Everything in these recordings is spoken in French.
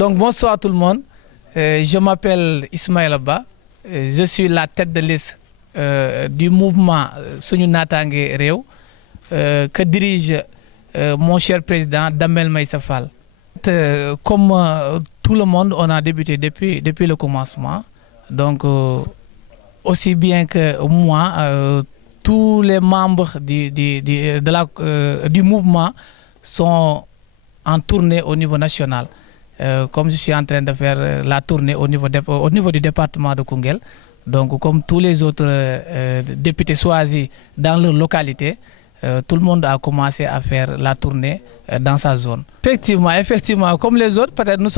Donc bonsoir tout le monde, je m'appelle Ismaël Ba, je suis la tête de liste du mouvement Suñu Natangué Réew que dirige mon cher président Damel Maïssa Fall. Comme tout le monde, on a débuté depuis le commencement, donc aussi bien que moi, tous les membres du mouvement sont en tournée au niveau national. Comme je suis en train de faire la tournée au niveau du département de Koungheul, donc comme tous les autres députés choisis dans leur localité, tout le monde a commencé à faire la tournée dans sa zone. Effectivement, comme les autres, peut-être nous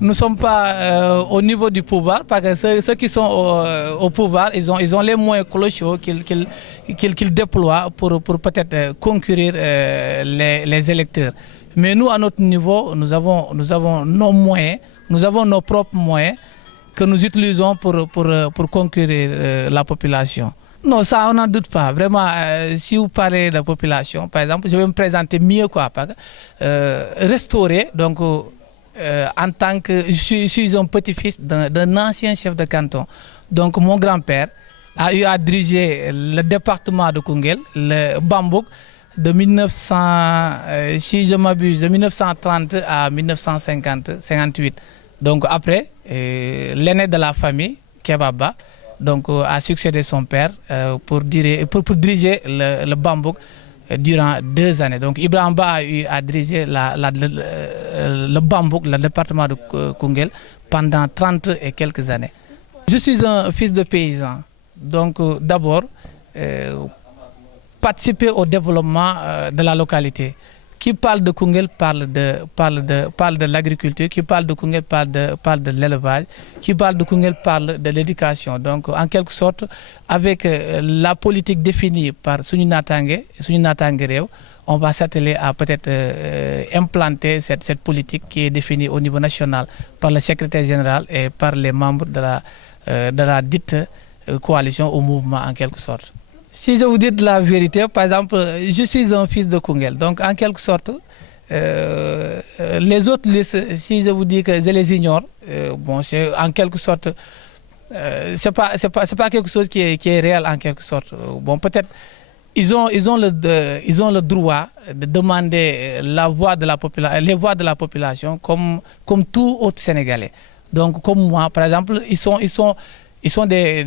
ne sommes pas au niveau du pouvoir, parce que ceux qui sont au pouvoir, ils ont les moyens colossaux qu'ils déploient pour peut-être concourir les électeurs. Mais nous, à notre niveau, nous avons nos moyens, nous avons nos propres moyens que nous utilisons pour concourir la population. Non, ça, on n'en doute pas. Vraiment, si vous parlez de la population, par exemple, je vais me présenter mieux, restaurer, donc, en tant que je suis un petit-fils d'un ancien chef de canton. Donc, mon grand-père a eu à diriger le département de Koungheul, le Bambouk, de 1930 à 1958. Donc après, l'aîné de la famille, Kebaba, donc, a succédé son père pour diriger le Bambouk durant 2 années. Donc Ibrahim Ba a eu à diriger le Bambouk, le département de Koungheul, pendant 30 et quelques années. Je suis un fils de paysan. Donc d'abord, participer au développement de la localité. Qui parle de Koungheul parle de l'agriculture, qui parle de Koungheul parle de l'élevage, qui parle de Koungheul parle de l'éducation. Donc en quelque sorte, avec la politique définie par Suñu Natangué Réew, on va s'atteler à peut-être implanter cette politique qui est définie au niveau national par le secrétaire général et par les membres de la dite coalition au mouvement en quelque sorte. Si je vous dis la vérité, par exemple, je suis un fils de Koungheul, donc en quelque sorte, les autres listes, si je vous dis que je les ignore, bon, c'est en quelque sorte, c'est pas quelque chose qui est réel en quelque sorte. Bon, peut-être ils ont le droit de demander les voix de la population comme tout autre Sénégalais. Donc comme moi, par exemple, ils sont des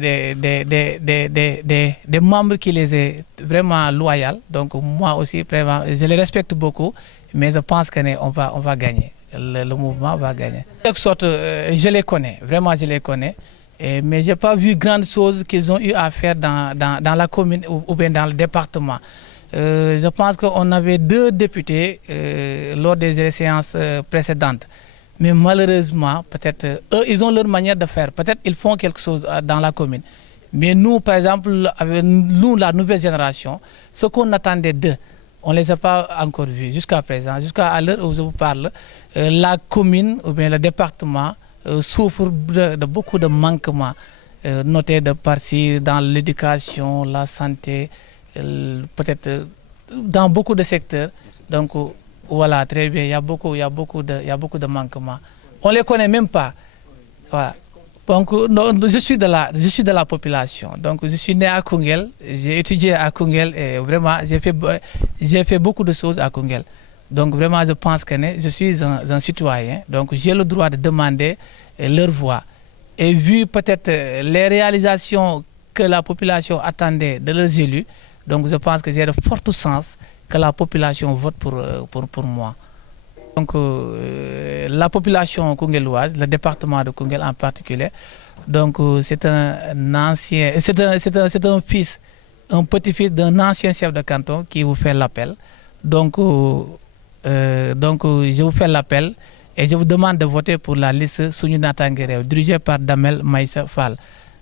membres qui les est vraiment loyaux. Donc moi aussi, vraiment, je les respecte beaucoup, mais je pense qu'on va gagner. Le mouvement va gagner. En quelque sorte, je les connais, vraiment je les connais. Mais je n'ai pas vu grandes choses qu'ils ont eu à faire dans la commune ou bien dans le département. Je pense qu'on avait 2 députés lors des séances précédentes. Mais malheureusement, peut-être, eux, ils ont leur manière de faire. Peut-être ils font quelque chose dans la commune. Mais nous, par exemple, avec nous, la nouvelle génération, ce qu'on attendait d'eux, on ne les a pas encore vus jusqu'à présent. Jusqu'à l'heure où je vous parle, la commune ou bien le département souffre de beaucoup de manquements notés de par-ci dans l'éducation, la santé, peut-être dans beaucoup de secteurs. Donc, voilà, très bien, il y a beaucoup de manquements. On ne les connaît même pas. Voilà. Donc, je suis de la population. Donc, je suis né à Koungheul, j'ai étudié à Koungheul et vraiment, j'ai fait beaucoup de choses à Koungheul. Donc, vraiment, je pense que je suis un citoyen. Donc, j'ai le droit de demander leur voix. Et vu peut-être les réalisations que la population attendait de leurs élus, donc je pense que j'ai de fortes chances que la population vote pour moi. Donc la population koungheloise, le département de Koungheul en particulier, donc c'est un petit-fils d'un ancien chef de canton qui vous fait l'appel. Donc je vous fais l'appel et je vous demande de voter pour la liste Suñu Natangué Réew, dirigée par Damel Maïssa Fall.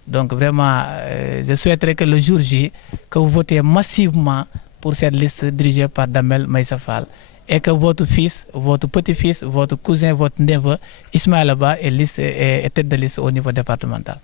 Donc vraiment, je souhaiterais que le jour J, que vous votez massivement pour cette liste dirigée par Damel Maïssa Fall et que votre fils, votre petit-fils, votre cousin, votre neveu, Ismaël Ba, est tête de liste au niveau départemental.